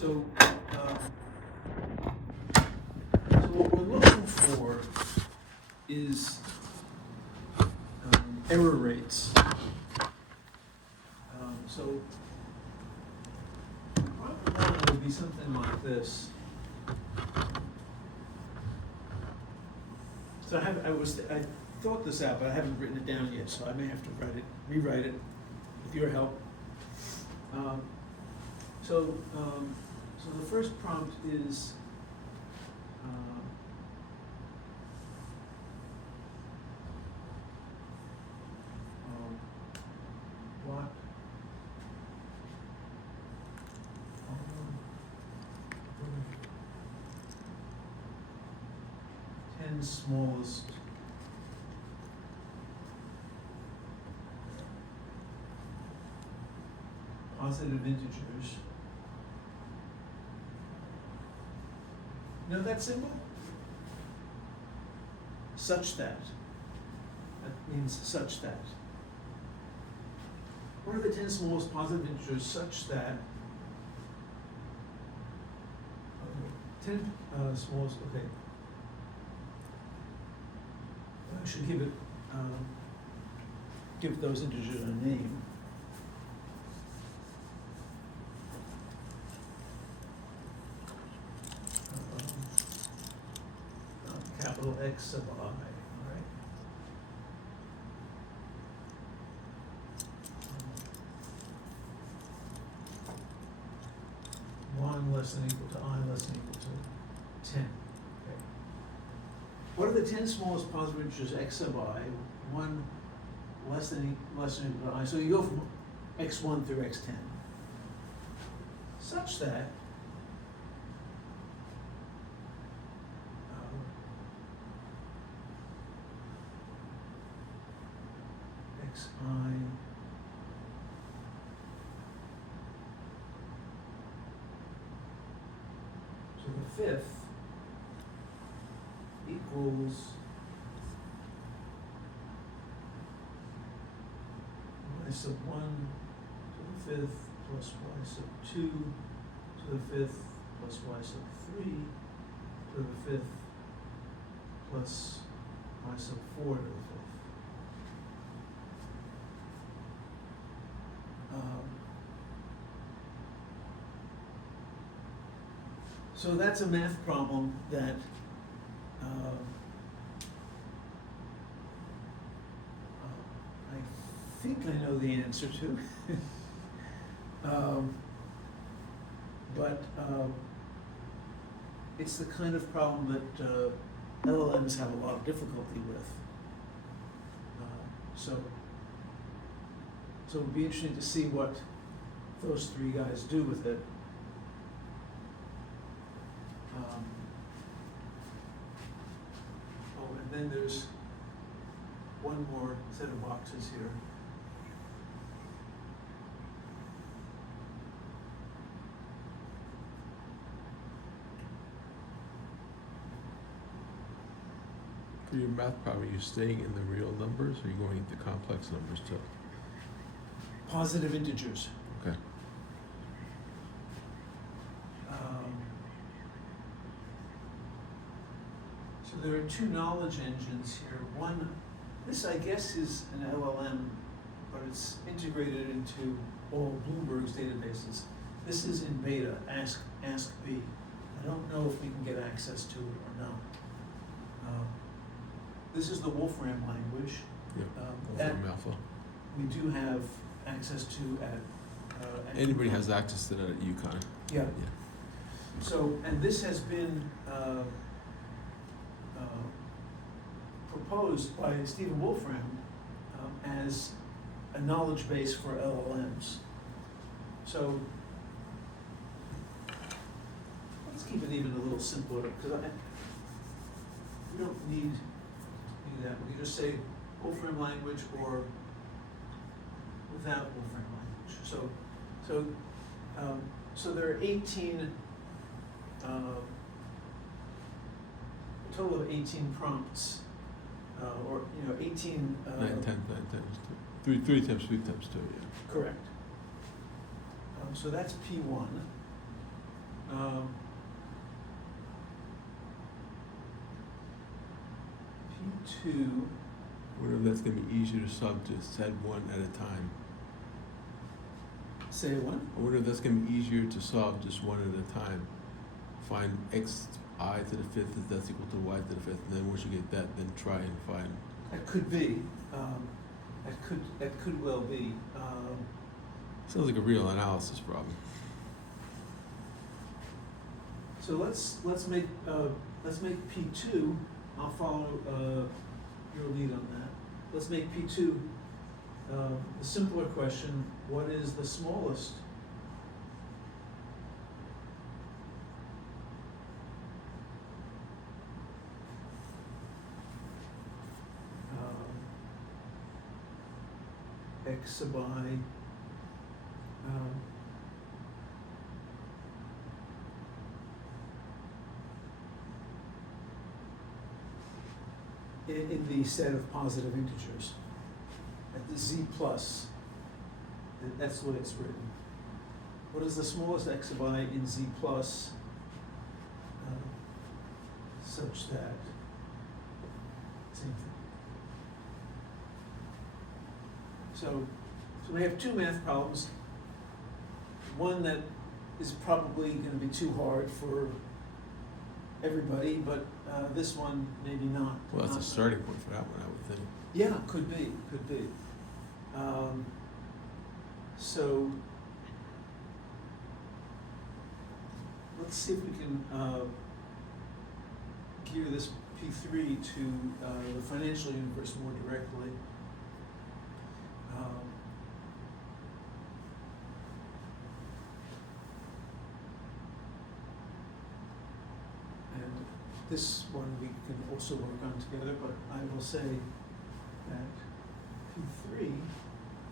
So what we're looking for is error rates. So problem one will be something like this. So I thought this out, but I haven't written it down yet, so I may have to rewrite it with your help. So the first prompt is what 10 smallest positive integers. You know that symbol? Such that. That means such that. What are the 10 smallest positive integers such that 10 smallest, okay. I should give those integers a name. Capital X sub I, all right? One less than equal to I less than equal to 10. Okay. What are the 10 smallest positive integers x sub I? One less than equal to I. So you go from x1 through x10. Such that xi to the fifth equals y sub 1 to the fifth plus y sub 2 to the fifth plus y sub 3 to the fifth plus y sub 4 to the fifth. So that's a math problem that I think I know the answer to. But it's the kind of problem that LLMs have a lot of difficulty with. So it'd be interesting to see what those three guys do with it. And then there's one more set of boxes here. For your math problem, are you staying in the real numbers or are you going into complex numbers too? Positive integers. Okay. So there are two knowledge engines here. One, this I guess is an LLM, but it's integrated into all Bloomberg's databases. This is in beta, Ask.B. I don't know if we can get access to it or not. This is the Wolfram language. Yeah. That Wolfram Alpha. we do have access to at Anybody UConn. has access to that at UConn. Yeah. Yeah. So, and this has been proposed by Stephen Wolfram as a knowledge base for LLMs. So let's keep it even a little simpler, because we don't need that. We can just say Wolfram language or without Wolfram language. So there are 18. A total of 18 prompts, or 18. 9 times 2. 3 times 3 times 2, yeah. Correct. So that's P1. P2, I wonder if that's gonna be easier to solve, just add one at a time. say what? I wonder if that's gonna be easier to solve just one at a time. Find x I to the fifth, if that's equal to y to the fifth, and then once you get that, then try and find. That could be, that could well be. Sounds like a real analysis problem. So let's make P2, I'll follow your lead on that. Let's make P2 the simpler question, what is the smallest? X sub I, in the set of positive integers, at the z plus, that's the way it's written. What is the smallest x sub I in z plus such that, same thing. So we have two math problems. One that is probably going to be too hard for everybody, but this one maybe not. Well, that's a starting point for that one, I would think. Yeah, could be. So let's see if we can gear this P3 to the financial universe more directly. And this one we can also work on together, but I will say that P3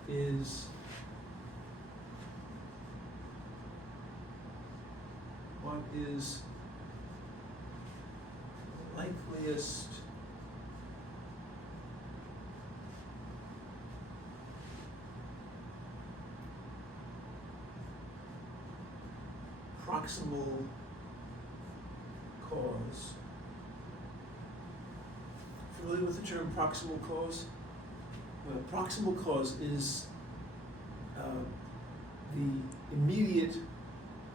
is what is likeliest proximal cause. Familiar with the term proximal cause? Proximal cause is the immediate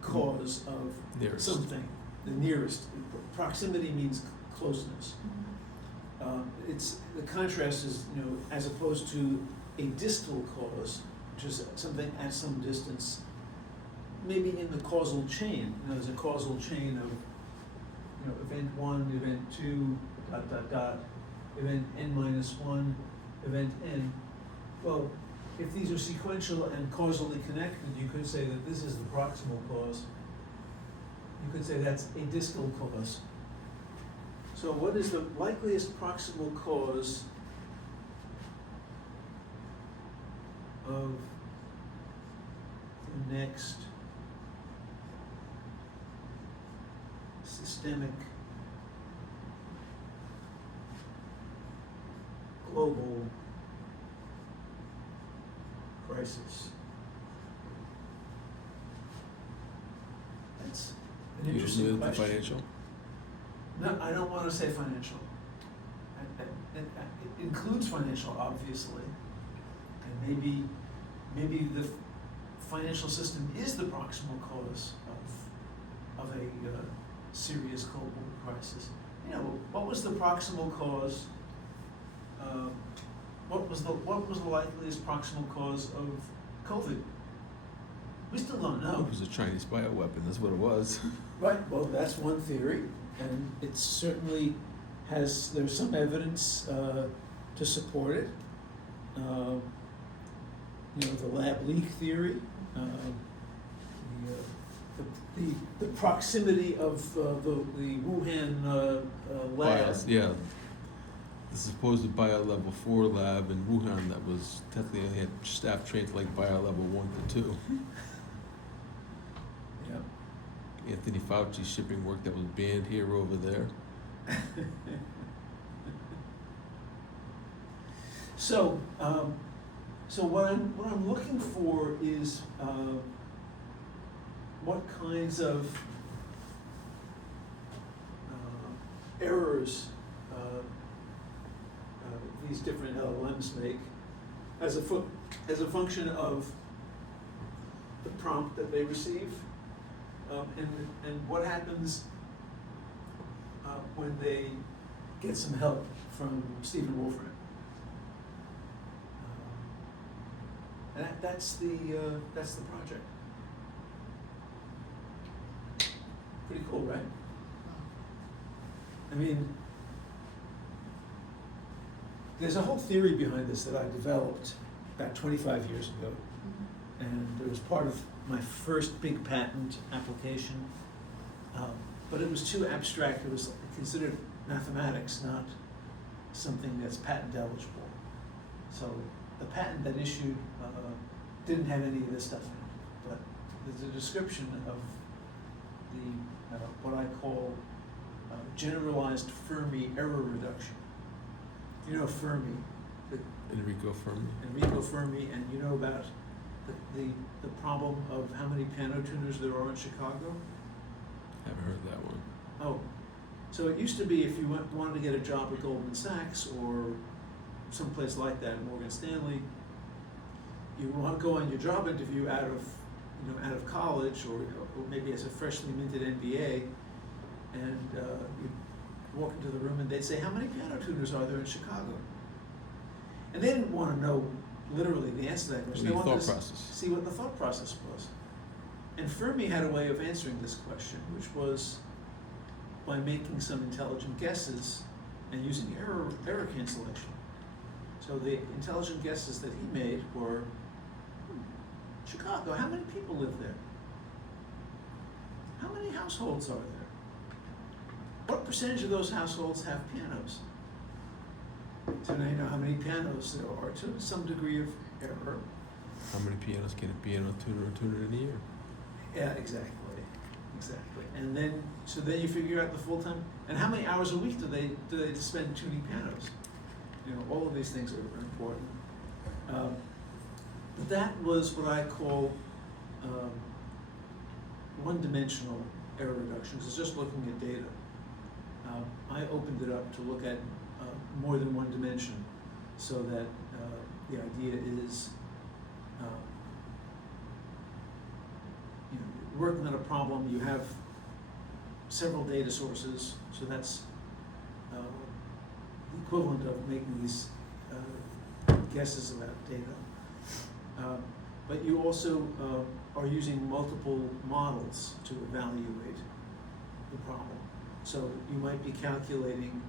cause of Nearest. something, the nearest. Proximity means closeness. It's the contrast is, as opposed to a distal cause, which is something at some distance. Maybe in the causal chain, there's a causal chain of, event 1, event 2, ... event n-1, event n. Well, if these are sequential and causally connected, you could say that this is the proximal cause. You could say that's a distal cause. So what is the likeliest proximal cause of the next systemic global crisis? That's an You interesting with the question. financial? No, I don't want to say financial. It includes financial, obviously, and maybe the financial system is the proximal cause of a serious global crisis. What was the proximal cause? What was the likeliest proximal cause of COVID? We still don't know. It was a Chinese bioweapon, that's what it was. Right, well, that's one theory, and it certainly there's some evidence to support it. The lab leak theory, the proximity of the Wuhan lab. Bios, yeah. The supposed bio level 4 lab in Wuhan that was technically only had staff trained to like bio level 1 to 2. Yeah. Anthony Fauci shipping work that was banned here over there. So what I'm looking for is what kinds of errors these different LLMs make as a function of the prompt that they receive, and what happens when they get some help from Stephen Wolfram. And that's the project. Pretty cool, right? I mean, there's a whole theory behind this that I developed about 25 years ago, and it was part of my first big patent application, but it was too abstract. It was considered mathematics, not something that's patent eligible. So the patent that issued didn't have any of this stuff in it, but there's a description of the what I call generalized Fermi error reduction. You know Fermi, Enrico Fermi, and you know about the problem of how many piano tuners there are in Chicago? Haven't heard that one. Oh, so it used to be if you wanted to get a job at Goldman Sachs or someplace like that, Morgan Stanley, you want to go on your job interview out of college or maybe as a freshly minted MBA, and you walk into the room and they'd say, how many piano tuners are there in Chicago? And they didn't want to know literally the answer to that question. They wanted to see what the thought process was. And Fermi had a way of answering this question, which was by making some intelligent guesses and using error cancellation. So the intelligent guesses that he made were, Chicago, how many people live there? How many households are there? What percentage of those households have pianos? So now you know how many pianos there are to some degree of error. How many pianos can a piano tuner tune in a year? Yeah, exactly. And then, so then you figure out the full-time, and how many hours a week do they spend tuning pianos? You know, all of these things are important. But that was what I call one-dimensional error reduction, because it's just looking at data. I opened it up to look at more than one dimension, so that the idea is you're working on a problem, you have several data sources, so that's the equivalent of making these guesses about data. But you also are using multiple models to evaluate the problem. So you might be calculating,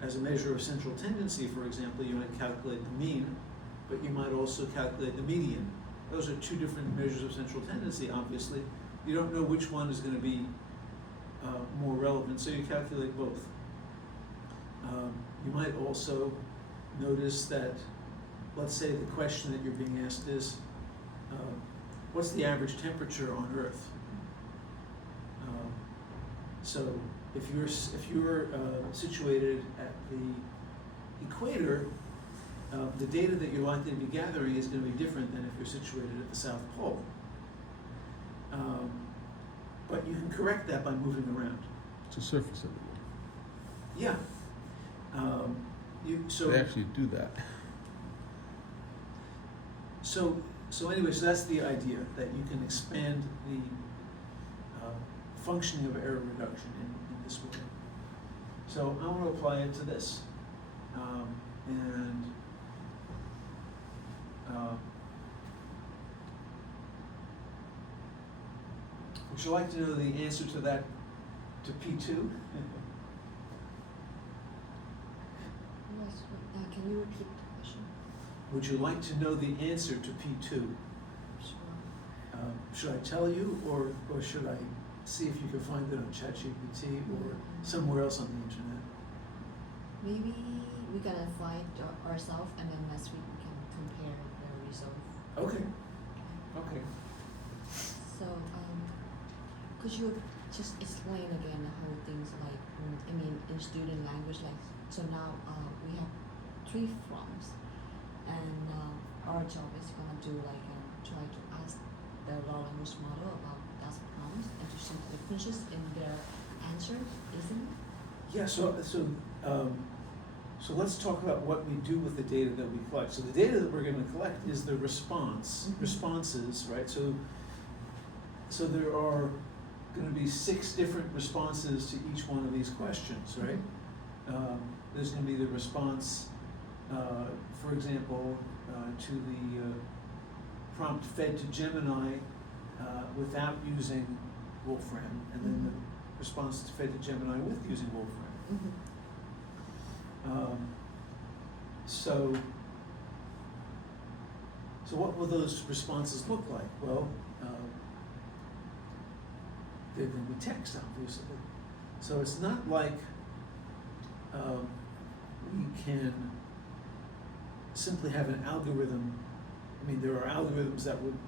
as a measure of central tendency, for example, you might calculate the mean, but you might also calculate the median. Those are two different measures of central tendency, obviously. You don't know which one is going to be more relevant, so you calculate both. You might also notice that, let's say the question that you're being asked is, what's the average temperature on Earth? So if you're situated at the equator, the data that you're likely to be gathering is going to be different than if you're situated at the South Pole. But you can correct that by moving around. It's a surface everywhere. Yeah. They actually do that. So anyway, so that's the idea, that you can expand the functioning of error reduction in this way. So I want to apply it to this. Would you like to know the answer to that, to P2? Yes, can you repeat the question? Would you like to know the answer to P2? Sure. Should I tell you, or should I see if you can find it on ChatGPT or somewhere else on the internet? Maybe we gotta find ourselves, and then next week we can compare the results. Okay. So, could you just explain again how things like, in student language, like, so now we have 3 forms, and our job is gonna do like try to ask the large language model about that prompts and to see the differences in their answer, isn't it? Yeah, so let's talk about what we do with the data that we collect. So the data that we're gonna collect is the responses, right? So there are gonna be 6 different responses to each one of these questions, right? There's gonna be the response, for example, to the prompt fed to Gemini without using Wolfram, and then the response fed to Gemini with using Wolfram. So what will those responses look like? Well, they're going to be text, obviously. So it's not like we can simply have an algorithm. I mean, there are algorithms that would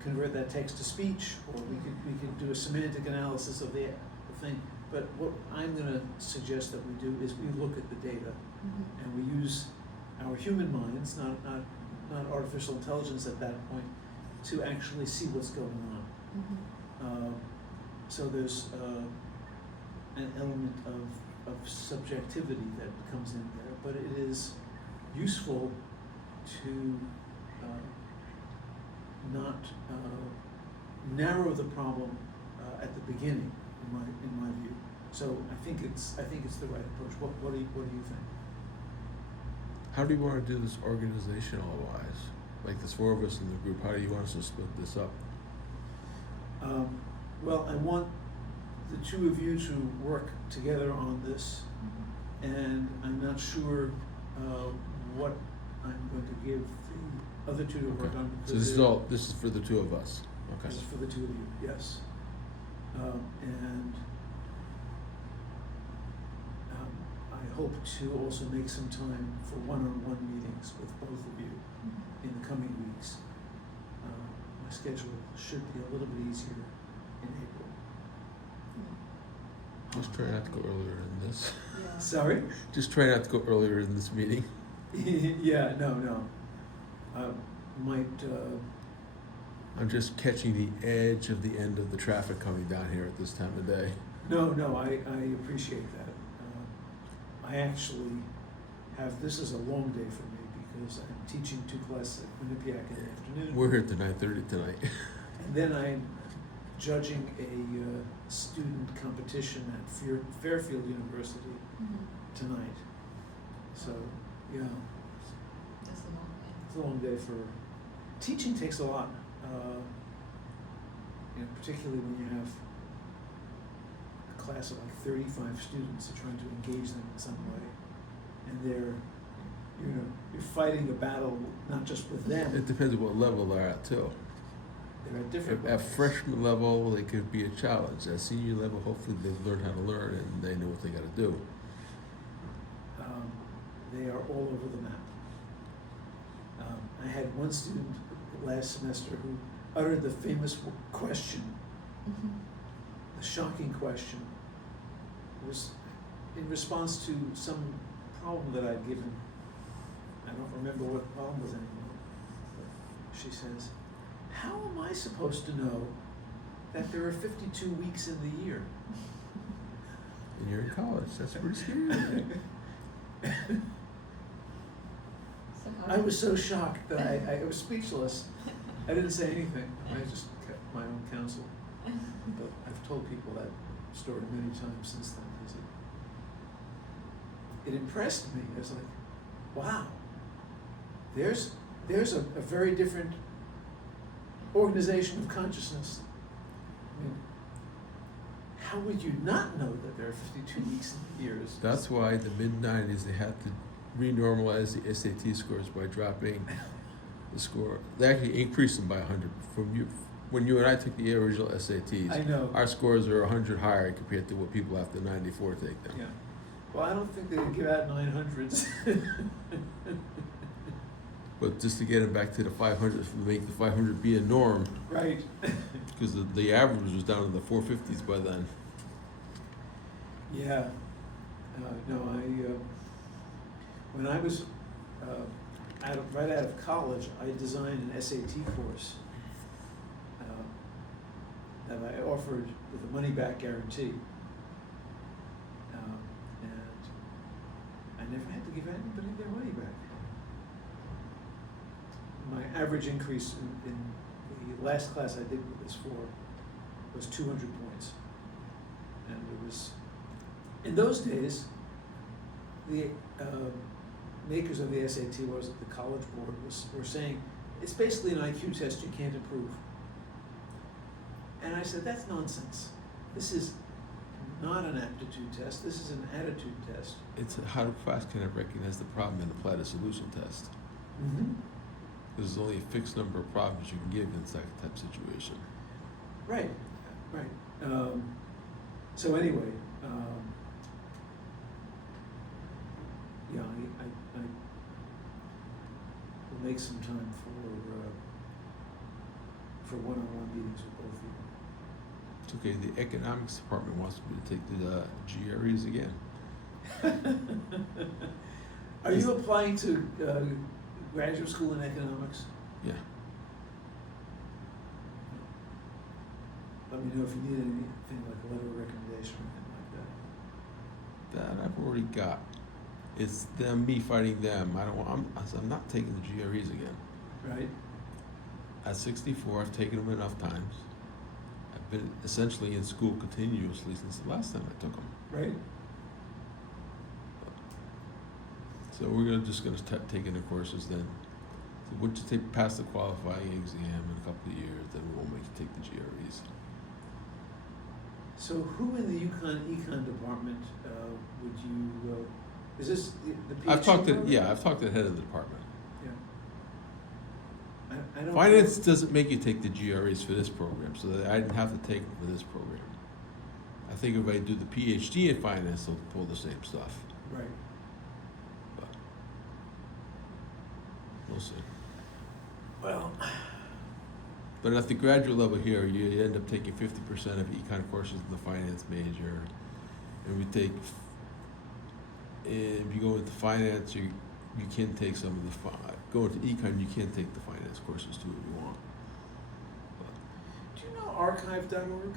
convert that text to speech, or we could do a semantic analysis of the thing. But what I'm going to suggest that we do is we look at the data, and we use our human minds, not artificial intelligence at that point, to actually see what's going on. So there's an element of subjectivity that comes in there, but it is useful to not narrow the problem at the beginning, in my view. So I think it's the right approach. What do you think? How do you want to do this organizational wise? Like there's 4 of us in the group, how do you want us to split this up? Well, I want the 2 of you to work together on this, and I'm not sure what I'm going to give the other 2 to work on. So this is for the 2 of us. Okay. This is for the 2 of you, yes. And I hope to also make some time for one-on-one meetings with both of you in the coming weeks. My schedule should be a little bit easier in April. Just try not to go earlier in this. Yeah. Sorry? Just try not to go earlier in this meeting. Yeah, no. I'm just catching the edge of the end of the traffic coming down here at this time of day. No, I appreciate that. I actually this is a long day for me because I'm teaching 2 classes at Quinnipiac in the afternoon. We're here till 9:30 tonight. And then I'm judging a student competition at Fairfield University tonight. So, yeah, That's a long way. it's a long day for, teaching takes a lot. Particularly when you have a class of like 35 students, you're trying to engage them in some way. And you're fighting a battle not just with them, It depends on what level they're at too. they're at different At levels. freshman level, it could be a challenge. At senior level, hopefully they've learned how to learn and they know what they gotta do. They are all over the map. I had one student last semester who uttered the famous question, the shocking question. It was in response to some problem that I'd given. I don't remember what the problem was anymore. But she says, "How am I supposed to know that there are 52 weeks in the year?" And you're in college, that's pretty scary. So how I do- was so shocked that I was speechless. I didn't say anything. I just kept my own counsel. But I've told people that story many times since then. Because it impressed me. I was like, wow, there's a very different organization of consciousness. I mean, how would you not know that there are 52 weeks in the year? That's why in the mid-90s they had to renormalize the SAT scores by dropping the score. They actually increased them by 100. When you and I took the original SATs, I know. our scores are 100 higher compared to what people after 94 take them. Yeah. Well, I don't think they would give out 900s. But just to get them back to the 500s, make the 500 be a norm, Right. because the average was down in the 450s by then. Yeah. When I was right out of college, I designed an SAT course that I offered with a money-back guarantee. give anybody their money back. My average increase in the last class I did this for was 200 points. And it was, in those days, the makers of the SAT, was it the College Board, were saying, it's basically an IQ test you can't improve. And I said, that's nonsense. This is not an aptitude test, this is an attitude test. It's how fast can I recognize the problem and apply the solution test? Mm-hmm. There's only a fixed number of problems you can give in that type of situation. Right, right. So anyway, yeah, I will make some time for one-on-one meetings with both of you. It's okay, the economics department wants me to take the GREs again. Are you applying to graduate school in economics? Yeah. Let me know if you need anything like a letter of recommendation or anything like that. That I've already got. It's them, me fighting them. I'm not taking the GREs again. Right? At 64, I've taken them enough times. I've been essentially in school continuously since the last time I took them. Right? So we're just gonna take in the courses then. So once you pass the qualifying exam in a couple of years, then we won't make you take the GREs. So who in the econ department would you, is this the PhD I've talked to program? I've talked to the head of the department. Yeah. I don't Finance doesn't make you take the GREs for this program, so that I didn't have to take them for this program. I think if I do the PhD in finance, they'll pull the same stuff. Right. But we'll see. Well, But at the graduate level here, you end up taking 50% of econ courses in the finance major, and we take. If you go into finance, you can take some of the go into econ. You can take the finance courses too if you want. do you know archive.org?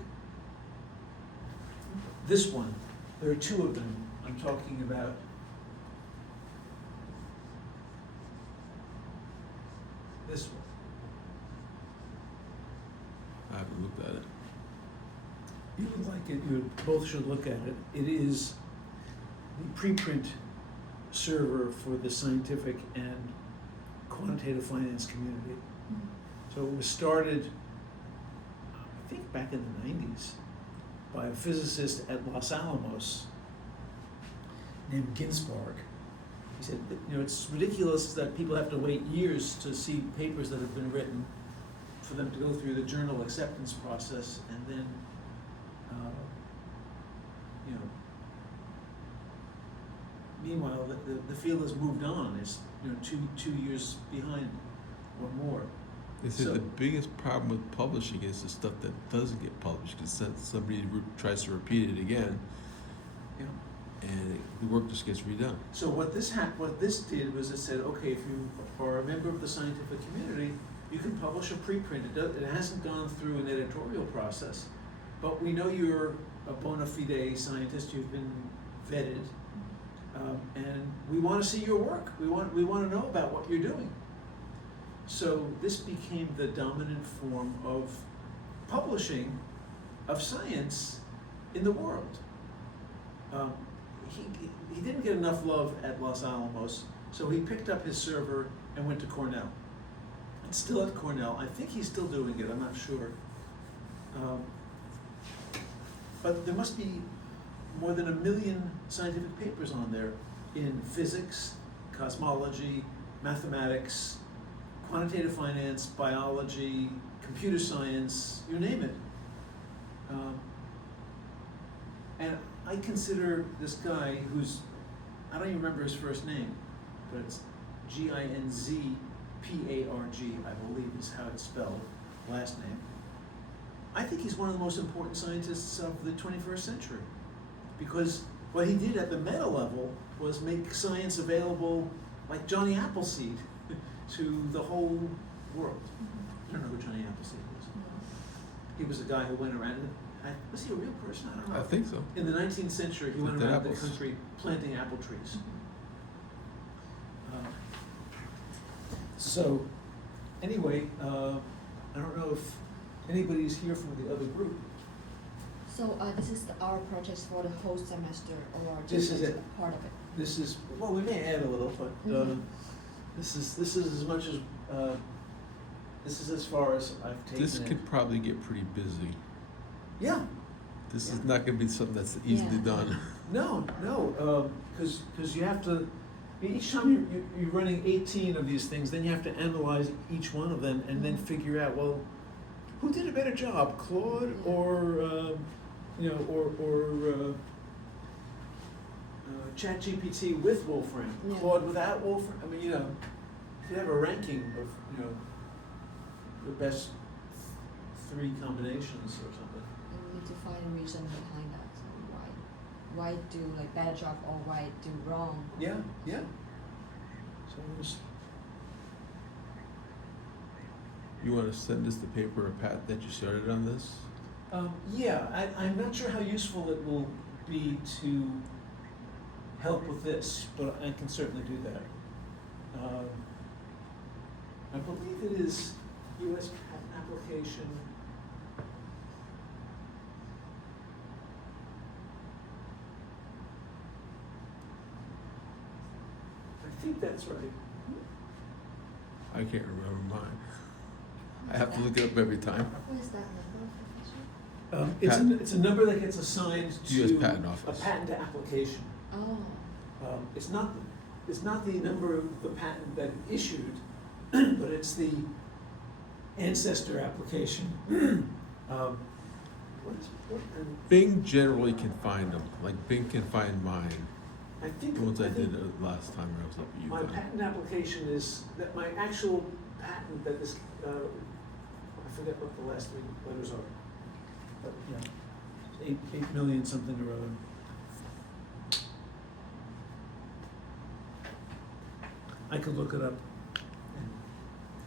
This one. There are two of them I'm talking about. This one. I haven't looked at it. You would like it, you both should look at it. It is the preprint server for the scientific and quantitative finance community. So it was started, I think back in the 90s, by a physicist at Los Alamos named Ginsburg. He said, it's ridiculous that people have to wait years to see papers that have been written for them to go through the journal acceptance process, and then, meanwhile, the field has moved on. It's, 2 years behind or more. They said So- the biggest problem with publishing is the stuff that doesn't get published, because somebody tries to repeat it again, Yeah. and the work just gets redone. So what this did was it said, okay, if you are a member of the scientific community, you can publish a preprint. It hasn't gone through an editorial process, but we know you're a bona fide scientist. You've been vetted, and we want to see your work. We want to know about what you're doing. So this became the dominant form of publishing of science in the world. He didn't get enough love at Los Alamos, so he picked up his server and went to Cornell. It's still at Cornell. I think he's still doing it, I'm not sure. But there must be more than 1 million scientific papers on there in physics, cosmology, mathematics, quantitative finance, biology, computer science, you name it. And I consider this guy who's, I don't even remember his first name, but it's Ginzparg, I believe is how it's spelled, last name. I think he's one of the most important scientists of the 21st century, because what he did at the meta level was make science available like Johnny Appleseed to the whole world. I don't know who Johnny Appleseed was. He was a guy who went around, was he a real person? I don't know. I think so. In the 19th century, he went Planted around the apples. country planting apple trees. So, anyway, I don't know if anybody's here from the other group. So, this is our projects for the whole semester, or This just is a it. part of it? This is, well, we may add a little, but, Mhm. this is as much as, this is as far as I've taken it. This could probably get pretty busy. Yeah, This is Yeah. not gonna be something that's easily Yeah. done. no, because you have to, each time you're running 18 of these things, then you have to analyze each one of them and then Mhm. figure out, well, who did a better job, Claude Yeah. or, ChatGPT with Wolfram, Yeah. Claude without Wolfram? I mean, if you have a ranking of, the best 3 combinations or something. And we need to find a reason behind that, so why do like better job or why do wrong? Yeah. So there's, You wanna send us the paper or Pat that you started on this? yeah, I'm not sure how useful it will be to help with this, but I can certainly do that. I believe it is US patent application. I think that's right. I can't remember mine. I have to look it up every time. What is that number, Professor? It's a number that gets assigned US to Patent a Office. patent application. Oh, It's not the number of the patent that issued, but it's the ancestor application. Bing generally can find them, like Bing can find mine, I think. the ones I think did last time I was up at My UConn. patent application is, that my actual patent that is, I forget what the last 3 letters are. But, yeah, 8 million something or other. I could look it up and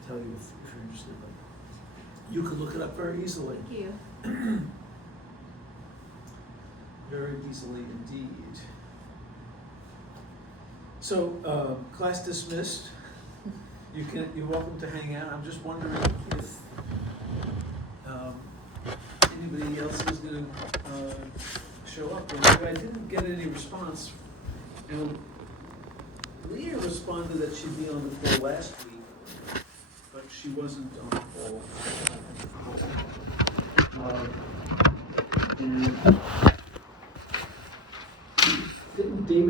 tell you if you're interested, but you could look it up very easily. thank you. Very easily indeed. So, class dismissed. You're welcome to hang out. I'm just wondering if, anybody else is gonna, show up. I didn't get any response. Leah responded that she'd be on the call last week, but she wasn't on the call. And